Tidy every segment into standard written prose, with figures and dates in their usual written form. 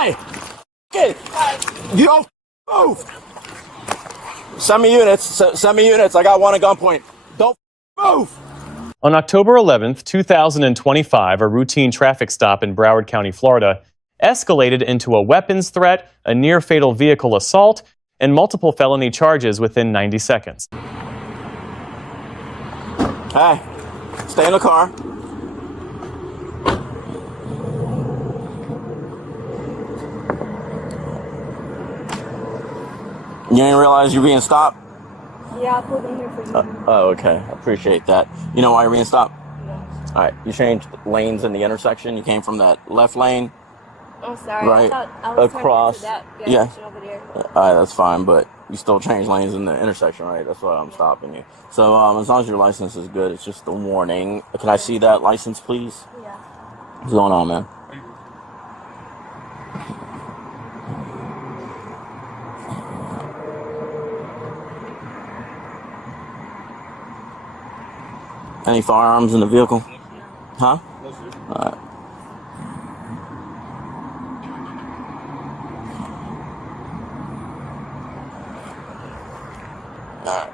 Hey! Get you don't move! Send me units. Send me units. I got one at gunpoint. Don't move! On October 11th, 2025, a routine traffic stop in Broward County, Florida, escalated into a weapons threat, a near-fatal vehicle assault, and multiple felony charges within 90 seconds. Hey, stay in the car. You didn't realize you were being stopped? Yeah, I pulled in here for you. Oh, okay. I appreciate that. You know why you're being stopped? Yeah. All right. You changed lanes in the intersection. You came from that left lane. I'm sorry. Right. I thought I was across. That Yeah. over there. All right, that's fine, but you still changed lanes in the intersection, right? That's why I'm stopping you. So as long as your license is good, it's just a warning. Can I see that license, please? Yeah. What's going on, man? Any firearms in the vehicle? Huh? No, sir. All right. Alright.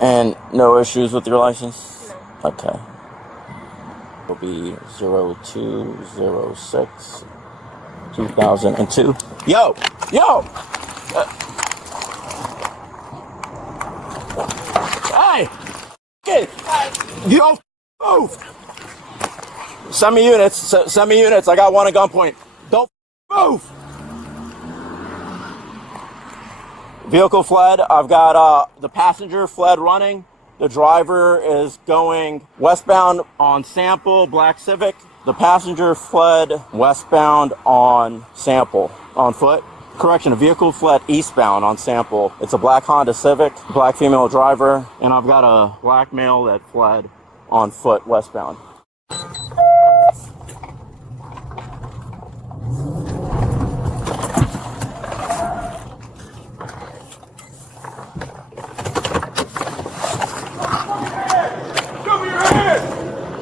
And no issues with your license? No. Okay. It'll be 0206 2002. Yo! Hey! Get you don't move! Send me units. Send me units. I got one at gunpoint. Don't move! Vehicle fled. I've got the passenger fled running. The driver is going westbound on Sample, Black Civic. The passenger fled westbound on Sample, on foot. Correction, a vehicle fled eastbound on Sample. It's a black Honda Civic, black female driver, and I've got a black male that fled on foot westbound.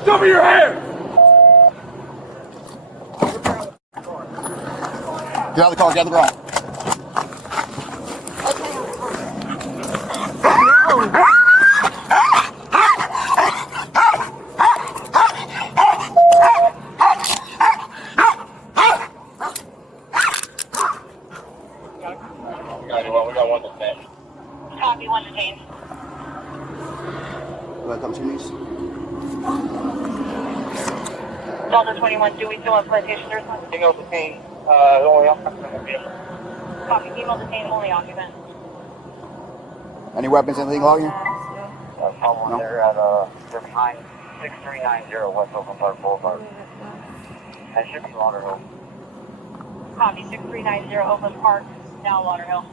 Cover your hair! Get out of the car, get out of the ground. We got one detained. Copy, one detained. Welcome to Nice. Delta 21, do we still have plantation or something? Female detained, only occupant in the vehicle. Copy, female detained, only occupant. Any weapons, anything along here? Someone No. there at, they're behind 6390 West Oakland Park Boulevard. That should be Lauderhill. Copy, 6390 Oakland Park, now Lauderhill.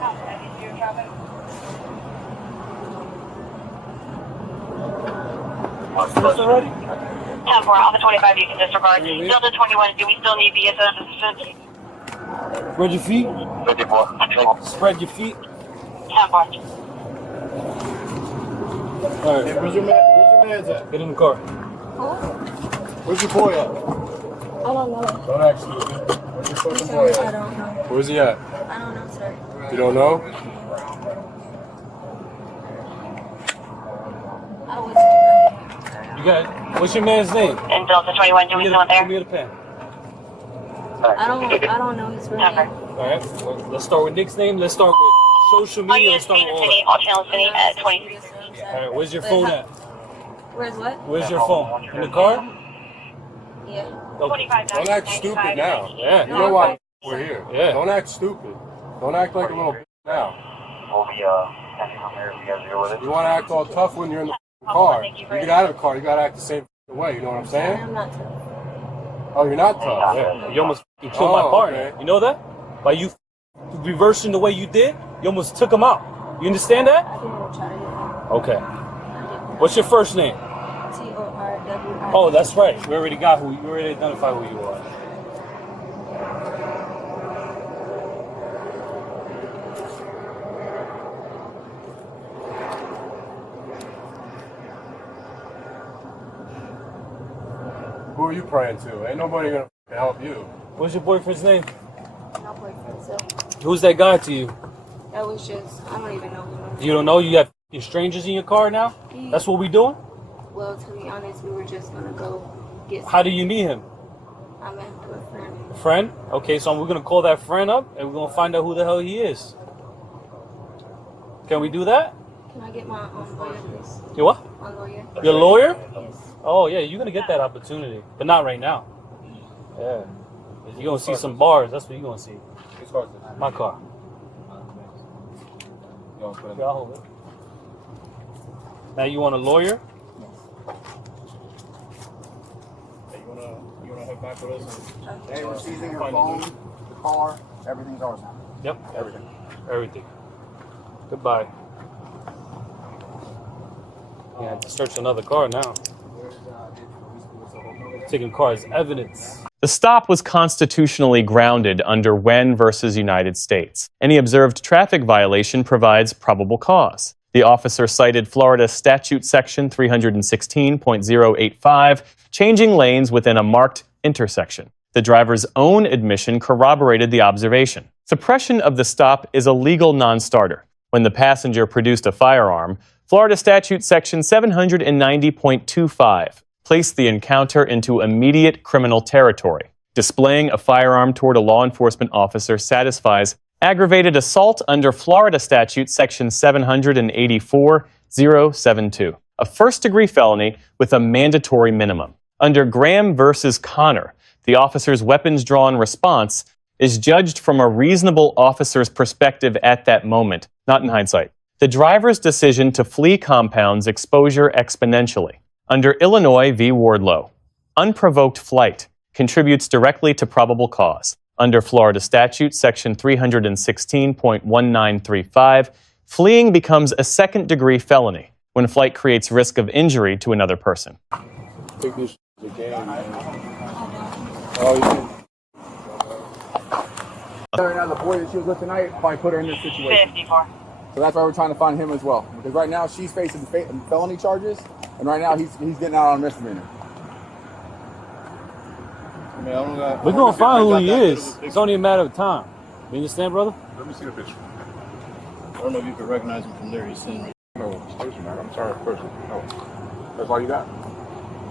Copy, 92 traffic. This already? 10-4, Alpha 25, you can disregard. Delta 21, do we still need BSS assistance? Spread your feet. 54. Spread your feet. 10-4. All right. Hey, where's your man's at? Get in the car. Where's your boy at? I don't know. Don't ask stupid. Where's your fucking boy I at? don't know. Where's he at? I don't know, sir. You don't know? I was. You got. What's your man's name? And Delta 21, do we still want Give there? me the pen. I don't know his real name. 10-4. All right. Well, let's start with Nick's name. Let's start with social All media. Let's units start stay in with the all. city, all channels city at 23. All right. Where's your phone at? Where's what? Where's your phone? In the car? Yeah. Okay. 25, Don't act stupid now. Yeah. You know why we're here. Yeah. Don't act stupid. Don't act like a little now. We'll be standing from here if you guys are here with it. You want to act all tough when you're in the car. You get out of the car, you got to act the same way. You know what I'm saying? I'm not tough. Oh, you're not tough. Yeah. You almost killed my partner. okay. You know that? By you reversing the way you did, you almost took him out. You understand that? I didn't even try to hit him. Okay. What's your first name? TORWI. Oh, that's right. We already got who. You already identified who you are. Who are you praying to? Ain't nobody gonna help you. What's your boyfriend's name? No boyfriend, so Who's that guy to you? that was just, I don't even know him. You don't know? You have your strangers in your car now? That's what we doing? Well, to be honest, we were just gonna go get How do you meet him? I met through a friend. A friend? Okay, so we're gonna call that friend up and we're gonna find out who the hell he is. Can we do that? Can I get my lawyer, please? Your what? My lawyer? Your lawyer? Yes. Oh yeah, you're gonna get that opportunity, but not right now. Yeah, you're gonna see some bars. That's what you're gonna see. My car. Yeah, I'll hold it. Now you want a lawyer? Hey, you wanna head back with us? Hey, we're seizing her phone, the car, everything's ours now. Yep. Everything. Goodbye. Yeah, I have to search another car now. Taking car as evidence. The stop was constitutionally grounded under Whren versus United States. Any observed traffic violation provides probable cause. The officer cited Florida Statute Section 316.085, changing lanes within a marked intersection. The driver's own admission corroborated the observation. Suppression of the stop is a legal non-starter. When the passenger produced a firearm, Florida Statute Section 790.25 placed the encounter into immediate criminal territory. Displaying a firearm toward a law enforcement officer satisfies aggravated assault under Florida Statute Section 784.072, a first-degree felony with a mandatory minimum. Under Graham versus Connor, the officer's weapons-drawn response is judged from a reasonable officer's perspective at that moment, not in hindsight. The driver's decision to flee compounds exposure exponentially. Under Illinois v. Wardlow, unprovoked flight contributes directly to probable cause. Under Florida Statute Section 316.1935, fleeing becomes a second-degree felony when flight creates risk of injury to another person. Take this again, man. Oh, you Right now, the boy that she was with tonight probably put her in this situation. 54. So that's why we're trying to find him as well. Because right now she's facing felony charges, and right now he's getting out on misdemeanor. We're gonna find who he is. It's only a matter of time. You understand, brother? let me see the picture. I don't know if you could recognize him from there. He's sitting right No, station, man. I'm sorry, person. No. That's all you got?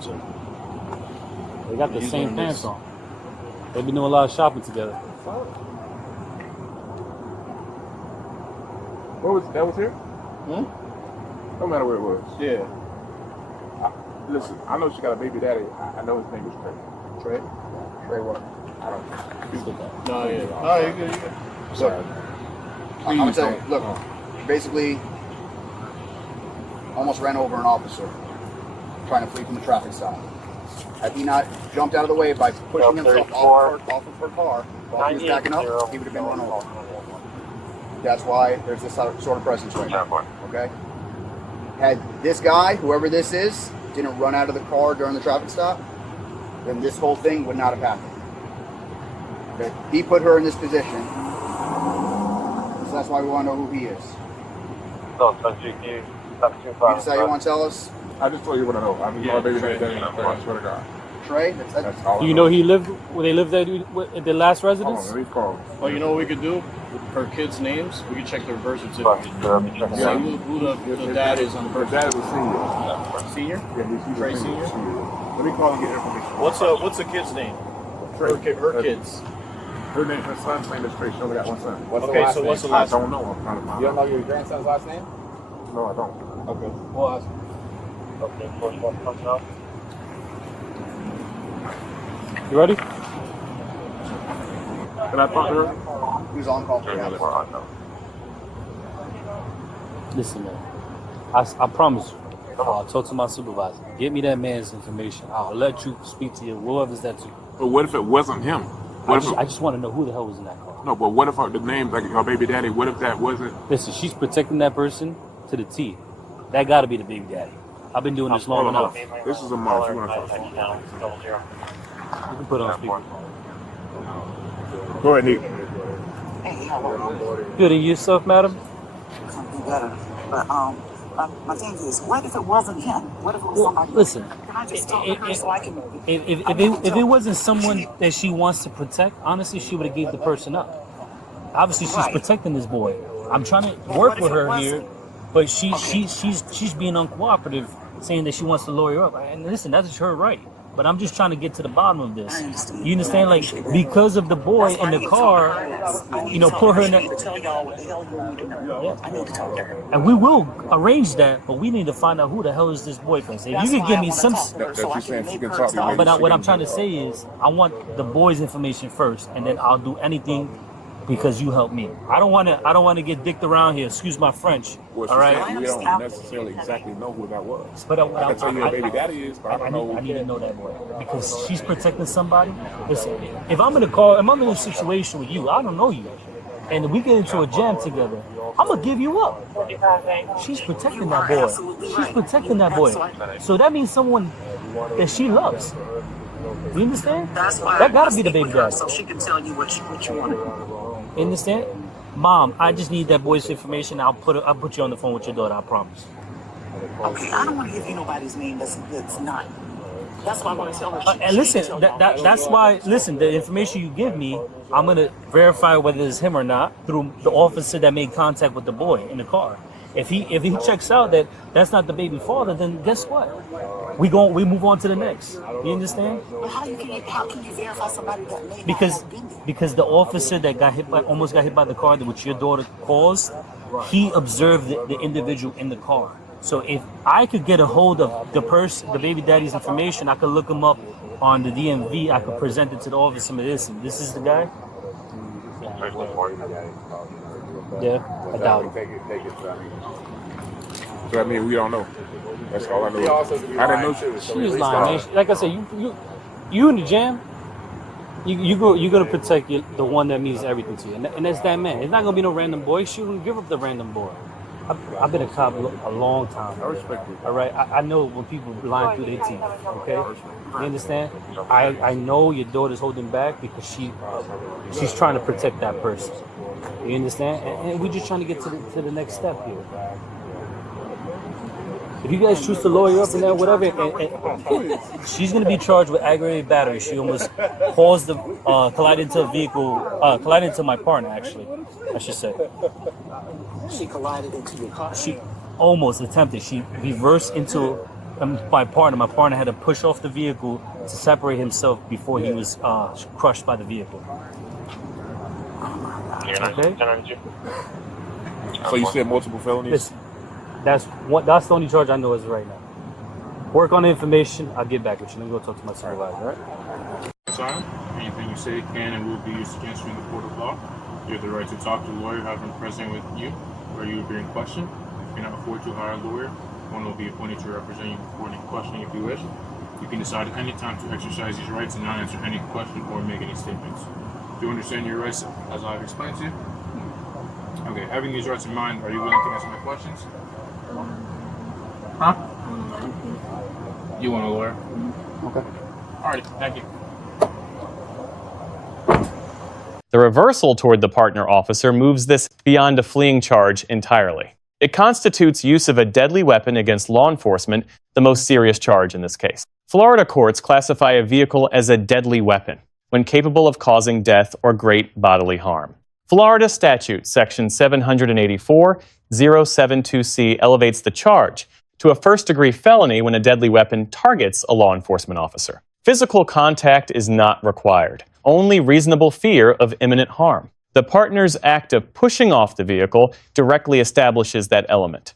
there. They got the He's same on pants this. on. They've been doing a lot of shopping together. What was that? Was here? Hmm? No matter where it was. Yeah. Listen, I know she got a baby daddy. I know his name is Trey. Trey? Trey what? I don't know. No, yeah. No, you good. You good. Sorry. I'm gonna tell you, look, basically almost ran over an officer trying to flee from the traffic stop. Had he not jumped out of the way by pushing himself off of her car while he was backing up, he would have been run over. That's why there's this sort of presence right now. Okay? Had this guy, whoever this is, didn't run out of the car during the traffic stop, then this whole thing would not have happened. Okay? He put her in this position. So that's why we want to know who he is. So, you decide you want to tell us? I just told you what I know. I mean, my baby daddy. I swear to God. Trey? That's all. Do you know he lived where they lived at their last Hold residence? on, let me call. Oh, you know what we could do? For kids' names, we could check their birth certificate. Yeah. See who the dad is on the Her birth dad was Senior? senior. Yeah, he's Trey a Senior? Let me call and get information. What's the kid's name? Trey. Her kids. Her name, her son's name is Trey. She only got one son. Okay, so what's the last I don't know. I'm trying to find You don't out. know your grandson's last name? No, I don't. Okay. We'll ask. Okay, first one comes out. You ready? Can I talk to her? Who's on call? Listen, man. I promise you. I'll talk to my supervisor. Get me that man's information. I'll let you speak to you, whoever's that to. But what if it wasn't him? I just want to know who the hell was in that car. No, but what if the name, like her baby daddy, what if that wasn't? Listen, she's protecting that person to the T. That got to be the baby daddy. I've been doing this long enough. You This is a mom. You want to talk to her? can put it on speaker. Go ahead, Nick. Good, and yourself, madam? Something better. But My thing is, what if it wasn't him? What if it was somebody? Listen, Can I just tell the person I can? if it wasn't someone that she wants to protect, honestly, she would have gave the person up. Obviously, she's protecting this boy. I'm trying to work with her here, but she's being uncooperative, saying that she wants to lawyer up. And listen, that's her right. But I'm just trying to get to the bottom of this. You understand? Like, because of the boy in the car, you know, put her in the... And we will arrange that, but we need to find out who the hell is this boyfriend. So if you could give me some... But what I'm trying to say is, I want the boy's information first, and then I'll do anything because you helped me. I don't want to get dicked around here. Excuse my French. Well, all right. We don't necessarily exactly know who that was. But I can tell you who baby daddy is, but I don't know. I need to know that boy because she's protecting somebody. Listen, if I'm in a situation with you, I don't know you, and we get into a jam together, I'm gonna give you up. She's protecting that boy. She's protecting that boy. So that means someone that she loves. You understand? That gotta be the baby daddy. So she can tell you what you want to do. You understand? Mom, I just need that boy's information. I'll put you on the phone with your daughter. I promise. Okay, I don't want to give you nobody's name that's not. That's why I'm going to tell her. And listen, that's why. Listen, the information you give me, I'm going to verify whether it's him or not through the officer that made contact with the boy in the car. If he checks out that that's not the baby father, then guess what? We move on to the next. You understand? But how can you verify somebody that may because the officer that almost got hit by the car, which your daughter caused, he observed the individual in the car. So if I could get a hold of the baby daddy's information, I could look him up on the DMV. I could present it to the officer. This is the guy. Yeah, I doubt it. So I mean, we don't know. That's all I know. I didn't know she was. She was lying, man. Like I said, you in the jam. You're gonna protect the one that means everything to you, and that's that man. It's not gonna be no random boy. She wouldn't give up the random boy. I've been a cop a long time. I respect it. All right, I know when people lying through their teeth. Okay, you understand? I know your daughter's holding back because she's trying to protect that person. You understand? And we're just trying to get to the next step here. If you guys choose to lawyer up and that, whatever, and she's going to be charged with aggravated battery. She almost caused collided into a vehicle, collided into my partner, actually, I should say. She collided into your car? She almost attempted. She reversed into my partner. My partner had to push off the vehicle to separate himself before he was crushed by the vehicle. Okay? So you said multiple felonies? Listen, that's the only charge I know as of right now. Work on the information. I'll get back with you. Let me go talk to my supervisor, all right? Silent. Anything you say can and will be used against you in the court of law. You have the right to talk to a lawyer, have him present with you, where you are being questioned. If you cannot afford to hire a lawyer, one will be appointed to represent you before any questioning if you wish. You can decide at any time to exercise these rights and not answer any question or make any statements. Do you understand your rights as I've explained to you? Okay, having these rights in mind, are you willing to answer my questions? Huh? You want a lawyer? Okay. Alright, thank you. The reversal toward the partner officer moves this beyond a fleeing charge entirely. It constitutes use of a deadly weapon against law enforcement, the most serious charge in this case. Florida courts classify a vehicle as a deadly weapon when capable of causing death or great bodily harm. Florida Statute, Section 784-072C, elevates the charge to a first-degree felony when a deadly weapon targets a law enforcement officer. Physical contact is not required, only reasonable fear of imminent harm. The partner's act of pushing off the vehicle directly establishes that element.